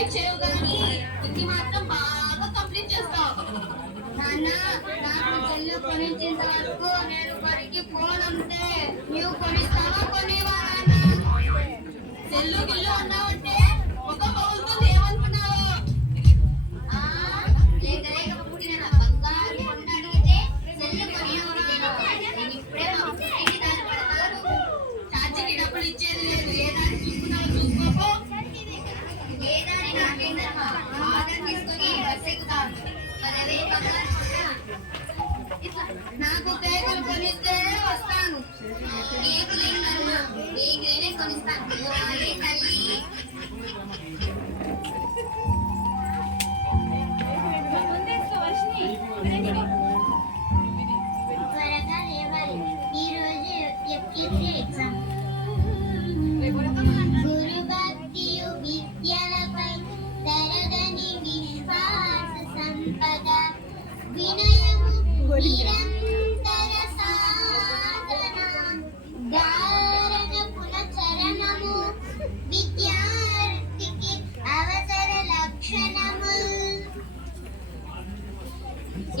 Complete చేయవు కానీ ఇది మాత్రం బాగా కంప్లీట్ చేస్తావు. నాన్న నాకు చెల్లు కొనిచ్చేంత వరకు నేను కొరికి పోనంటే నువ్వు కొనిస్తావా కొనివా నాన్న? చెల్లు గిల్లు అన్నావంటే ఒక పౌరుతుంది ఏమనుకున్నావు? లేక పుట్టిన నా బంగారు కొండ అడిగితే చెల్లు కొనియవు. నేను ఇప్పుడే మా పుట్టికి దాన్ని పడతాను. చాచికి డబ్బులు ఇచ్చేది లేదు. ఏదాన్ని చూసుకున్నావు చూసుకోపో. ఏదాన్ని నాకేందమ్మా ఆర్డర్ తీసుకొని బస్ ఎక్కుతాను. మనవే బంగారు నాకు కేకులు కొనిస్తే వస్తాను. కేకులు కేకులే కొనిస్తాను. తల్లి త్వరగా లేవాలి. ఈరోజు ఎఫ్టీసీ ఎగ్జామ్. గురుభక్తియు విద్యలపై తరగని విశ్వాస సంపద వినయము నిరంతర సాధన ధారణ పునచరణము విద్యార్థికి అవసర లక్షణము.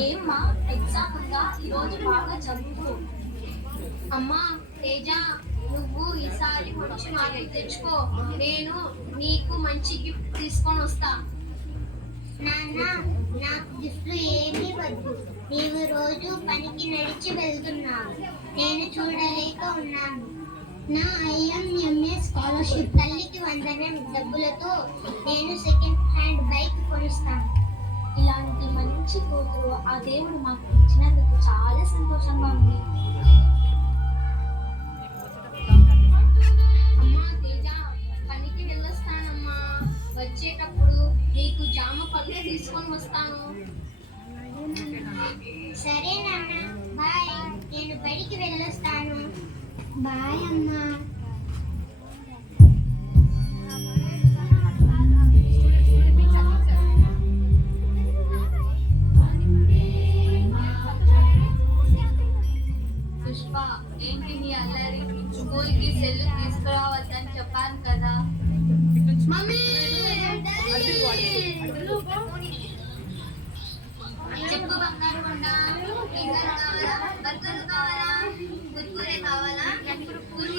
ఏమ్మా ఎగ్జామ్ ఉందా? ఈరోజు బాగా చదువు. అమ్మా తేజ, నువ్వు ఈసారి మంచి మార్కులు తెచ్చుకో. నేను నీకు మంచి గిఫ్ట్ తీసుకొని వస్తా. నాన్న నాకు గిఫ్ట్లు ఏమీ వద్దు. నీవు రోజు పనికి నడిచి వెళ్తున్నావు. నేను చూడలేక ఉన్నాను. నా ఐఎంఎంఏ స్కాలర్షిప్ తల్లికి వందనం డబ్బులతో నేను సెకండ్ హ్యాండ్ బైక్ కొనిస్తాను. ఇలాంటి మంచి కూతురు ఆ దేవుడు మాకు ఇచ్చినందుకు చాలా సంతోషంగా ఉంది. అమ్మా తేజ, పనికి వెళ్ళొస్తానమ్మా. వచ్చేటప్పుడు నీకు జామ పళ్ళు తీసుకొని వస్తాను. సరే నాన్న, బాయ్. నేను బడికి వెళ్ళొస్తాను. బాయ్ అమ్మా. పుష్ప, ఏంటి నీ అల్లరి? స్కూల్ కి సెల్లు తీసుకురావద్దని చెప్పాను కదా. మమ్మీ చెప్పు బంగారు కొండ. పిజ్జా కావాలా? బర్గర్ కావాలా? కుర్కురే కావాలా? పూరి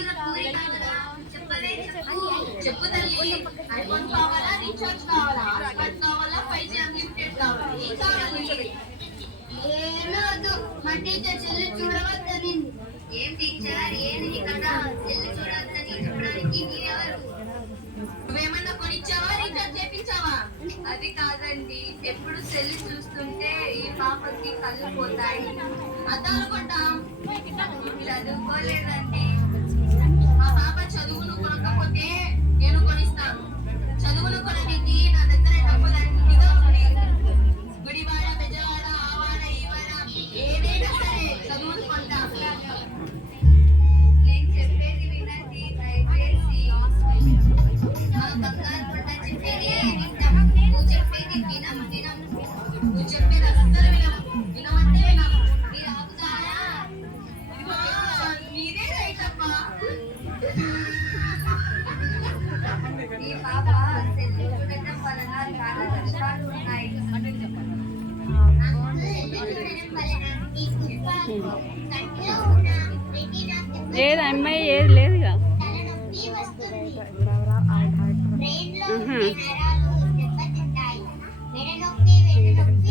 కావాలా? చెప్పవే చెప్పు తల్లి. ఐఫోన్ కావాలా? రీఛార్జ్ కావాలా? హాట్స్పాట్ కావాలా? 5G అన్లిమిటెడ్ కావాలా? ఏం కావాలి? ఏమొద్దు. మా టీచర్ చెల్లి చూడవద్దని. ఏం టీచర్? ఏంది కదా చెల్లి చూడవద్దని చెప్పడానికి మీరెవరు? నువ్వేమన్నా కొనిచ్చావా? రీఛార్జ్ చేపించావా? అది కాదండి, ఎప్పుడు సెల్లి చూస్తుంటే ఈ పాపకి కళ్ళు పోతాయి. అద్దాలు కొంటాం. చదువుకోలేదండి. మా పాప చదువును కొనకపోతే నేను కొనిస్తాను. చదువును కొనడానికి నా దగ్గర డబ్బులు అన్నిగా ఉంది. గుడివాడ, బెజవాడ, ఆవాడ, ఈవాడ ఏదైనా సరే చదువును కొంటాం. నేను చెప్పేది వినండి దయచేసి. మా బంగారు కొండ చెప్పేది వింటాం. నువ్వు చెప్పేది వినము. నువ్వు చెప్పేది అస్సలు వినమంటే వినము. మీరు ఆపుతారా? మీరే రైతమ్మా. ఈ పాప సెల్లు చూడటం వలన చాలా కష్టాలు ఉన్నాయి. ఏది అమ్మాయి ఏది లేదుగా.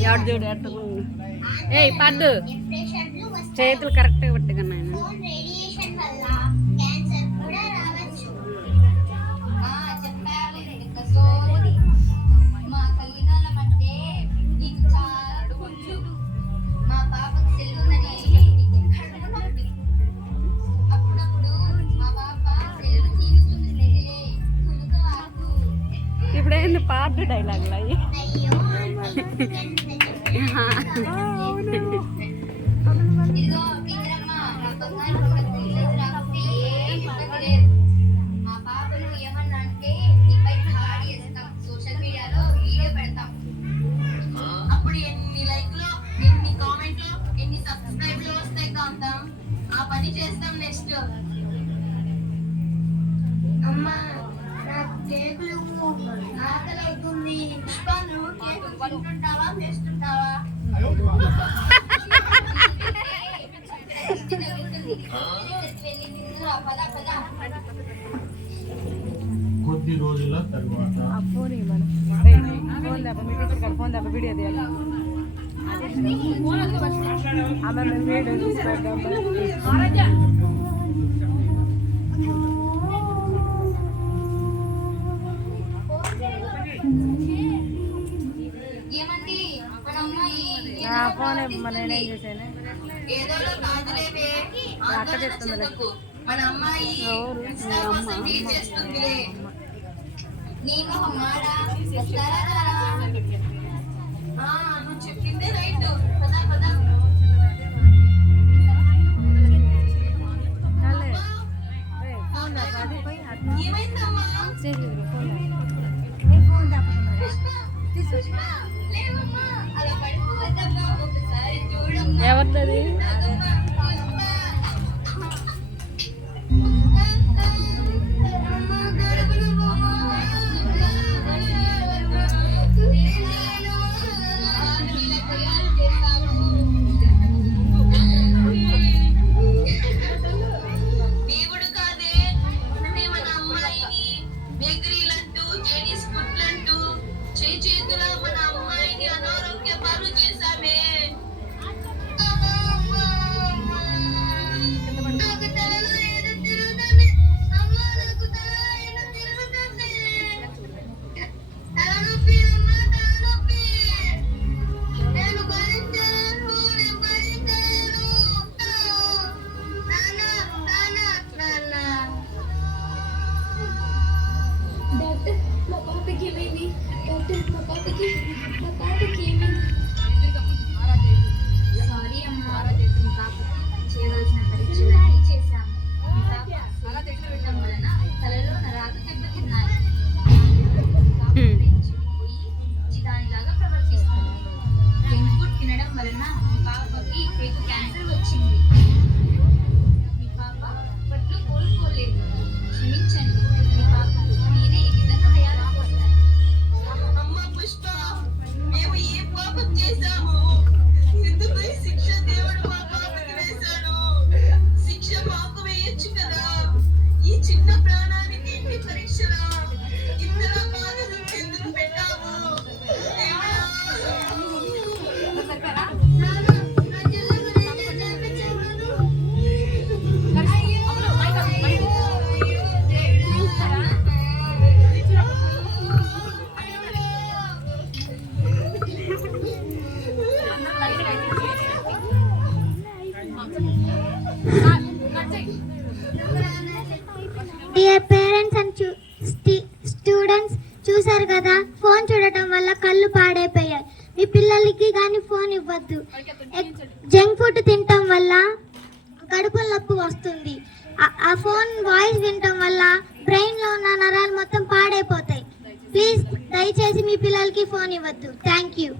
ఎవడు చూడు ఎట్టుకు. ఏ పద్దు చేతులు కరెక్ట్గా పట్టుకున్నా. ఇప్పుడేంది పార్ట్ డైలాగులు అయ్యి. ఆ పని చేస్తాం నెక్స్ట్. అమ్మా నాకు కేకులు ఆకలి అవుతుంది. పుష్ప, నువ్వు కేక్ తింటుంటావా వేస్తుంటావా? కొద్ది రోజుల తర్వాత ఫోన్ ఫోన్ దెబ్బ వీడియో తీయాలి ఏమండి మన అమ్మాయి ఫోన్ నేనేం చేశాను ఏదో కాదులేవే, ఆందోళన చెందకు. మన అమ్మాయి ఇన్స్టా కోసం రీల్ చేస్తుందిలే. నీ మొహం మాడా, వస్తారా రారా? నువ్వు చెప్పిందే రైట్. పద పద. ఏమైందమ్మా? పుష్ప, లేవమ్మా, అలా పడిపోవద్దమ్మా, ఒకసారి చూడమ్మా. ఎవరిది దేవుడు కాదే, మనమే మన అమ్మాయిని బేకరీలంటూ చైనీస్ ఫుడ్లంటూ చేతుల మన అమ్మాయిని అనారోగ్య పాలు చేశామే. నాకు తలలో ఏదో తిరుగుతుంది. అమ్మా, నాకు తలలో ఏదో తిరుగుతుంది. తలనొప్పి అమ్మా, తలనొప్పి. నేను భరించలేను, నేను భరించలేను. నాన్న, నాన్న, నాన్న. డాక్టర్, మా పాపకి ఏమైంది? డాక్టర్, మా పాపకి ఏమైంది? సారీ అమ్మా, మీ పాపకి చేయవలసిన పరీక్షలన్నీ చేశాము. మీ పాప తిట్టడం వలన తలలో నరాలు దెబ్బతిన్నాయి. చెడిపోయి చిదానిలాగా ప్రవర్తిస్తుంది. జంక్ ఫుడ్ తినడం వలన మీ పాపకి పేగు క్యాన్సర్ వచ్చింది. మీ పాప అప్పట్లో కోలుకోలేదు. క్షమించండి, మీ పాపకు మీరే ఈ విధంగా తయారైపోతారు. అమ్మ పుష్ప, మేము ఏ పాపం చేశాము? ఎందుకు ఈ శిక్ష దేవుడు మా పాపకి వేశాడు? శిక్ష మాకు వేయొచ్చు కదా. ఈ చిన్న ప్రాణానికి ఎన్ని పరీక్షలా? ఇంతలా బాధలు ఎందుకు పెట్టాము? దేవుడా! నాన్న, నా చెల్లి గురించి నేర్పించమను. అయ్యో, దేవుడా! డియర్ పేరెంట్స్ అండ్ స్టూడెంట్స్, చూసారు కదా, ఫోన్ చూడటం వల్ల కళ్ళు పాడైపోయాయి. మీ పిల్లలకి కానీ ఫోన్ ఇవ్వద్దు. జంక్ ఫుడ్ తినటం వల్ల కడుపులో నొప్పి వస్తుంది. ఆ ఫోన్ వాయిస్ వినటం వల్ల బ్రెయిన్లో ఉన్న నరాలు మొత్తం పాడైపోతాయి. ప్లీజ్ దయచేసి మీ పిల్లలకి ఫోన్ ఇవ్వద్దు. Thank you.